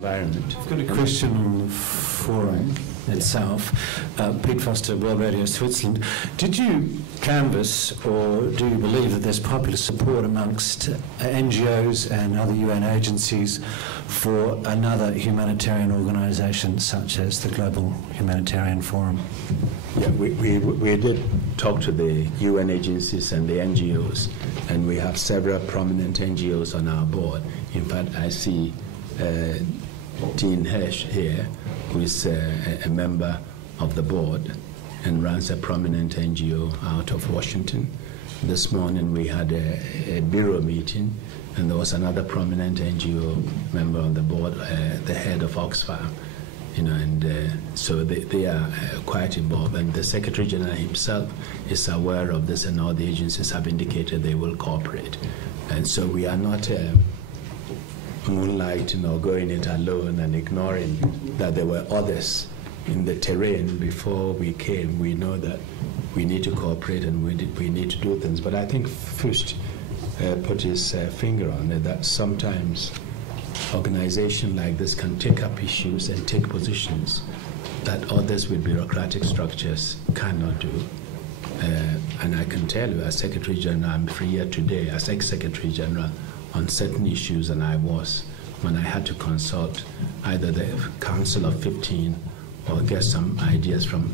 environment. I've got a question on the forum itself. Pete Foster, World Radio Switzerland. Did you canvass or do you believe that there's popular support amongst NGOs and other UN agencies for another humanitarian organisation such as the Global Humanitarian Forum? Yeah, we did talk to the UN agencies and the NGOs, and we have several prominent NGOs on our board. In fact, I see Dean Hirsch here, who is a member of the board and runs a prominent NGO out of Washington. This morning we had a bureau meeting, and there was another prominent NGO member on the board, the head of Oxfam, and so they are quite involved. And the Secretary General himself is aware of this, and all the agencies have indicated they will cooperate. And so we are not moonlighting or going it alone and ignoring that there were others in the terrain before we came. We know that we need to cooperate and we need to do things. But I think Fuchs put his finger on it, that sometimes organizations like this can take up issues and take positions that others with bureaucratic structures cannot do. And I can tell you, as Secretary General, I'm here today as ex-Secretary General on certain issues than I was when I had to consult either the Council of 15 or get some ideas from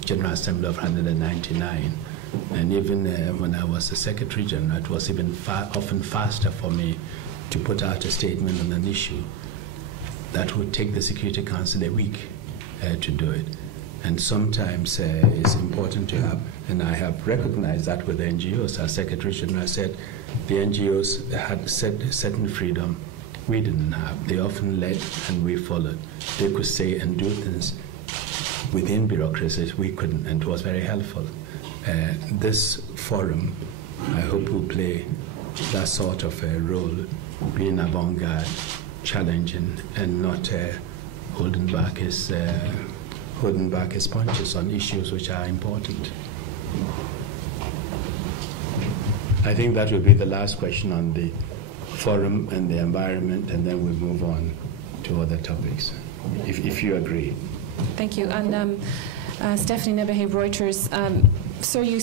General Assembly of 199. And even when I was the Secretary General, it was even often faster for me to put out a statement on an issue that would take the Security Council a week to do it. And sometimes it's important to have, and I have recognized that with the NGOs. As Secretary General said, the NGOs had certain freedom we didn't have. They often led and we followed. They could say and do things within bureaucracies we couldn't, and it was very helpful. This forum, I hope, will play that sort of a role, being avant-garde, challenging, and not holding back his punches on issues which are important. I think that will be the last question on the forum and the environment, and then we'll move on to other topics, if you agree. Thank you. And Stephanie Nebehay, Reuters. Sir, you're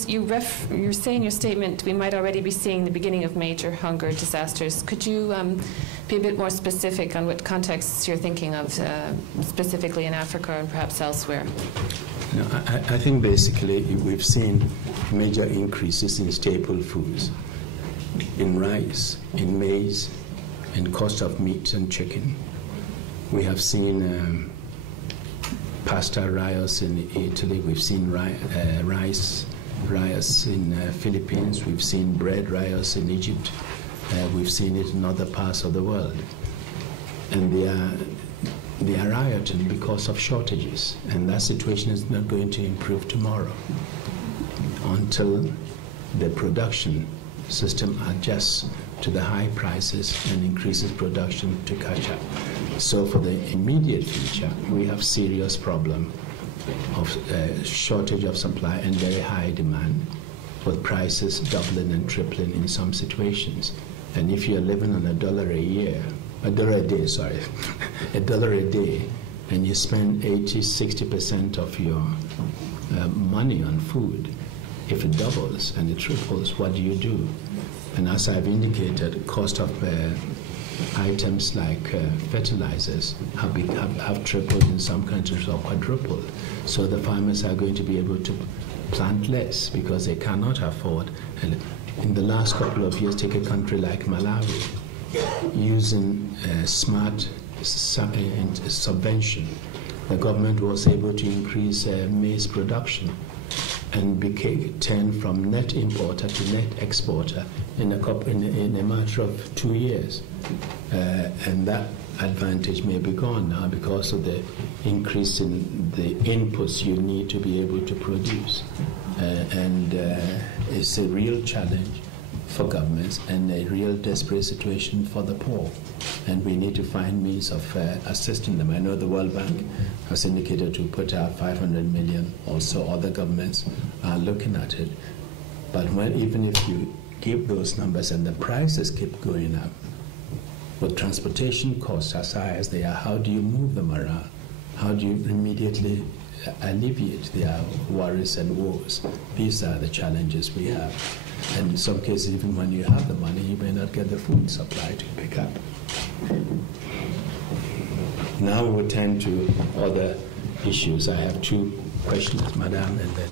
saying in your statement we might already be seeing the beginning of major hunger disasters. Could you be a bit more specific on what contexts you're thinking of, specifically in Africa and perhaps elsewhere? No, I think basically we've seen major increases in staple foods, in rice, in maize, in cost of meat and chicken. We have seen pasta riots in Italy. We've seen rice riots in Philippines. We've seen bread riots in Egypt. We've seen it in other parts of the world. And they are rioting because of shortages. And that situation is not going to improve tomorrow until the production system adjusts to the high prices and increases production to catch up. So for the immediate future, we have serious problem of shortage of supply and very high demand, with prices doubling and tripling in some situations. And if you're living on $1 a day, and you spend 80–60% of your money on food, if it doubles and it triples, what do you do? And as I've indicated, cost of items like fertilizers have tripled in some countries or quadrupled. So the farmers are going to be able to plant less because they cannot afford. And in the last couple of years, take a country like Malawi, using smart subvention, the government was able to increase maize production and turned from net importer to net exporter in a matter of 2 years. And that advantage may be gone now because of the increase in the inputs you need to be able to produce. And it's a real challenge for governments and a real desperate situation for the poor. And we need to find means of assisting them. I know the World Bank has indicated to put out $500 million. Also, other governments are looking at it. But even if you give those numbers and the prices keep going up, With transportation costs as high as they are, how do you move them around? How do you immediately alleviate their worries and woes? These are the challenges we have. And in some cases, even when you have the money, you may not get the food supply to pick up. Now we will turn to other issues. I have two questions, Madam, and then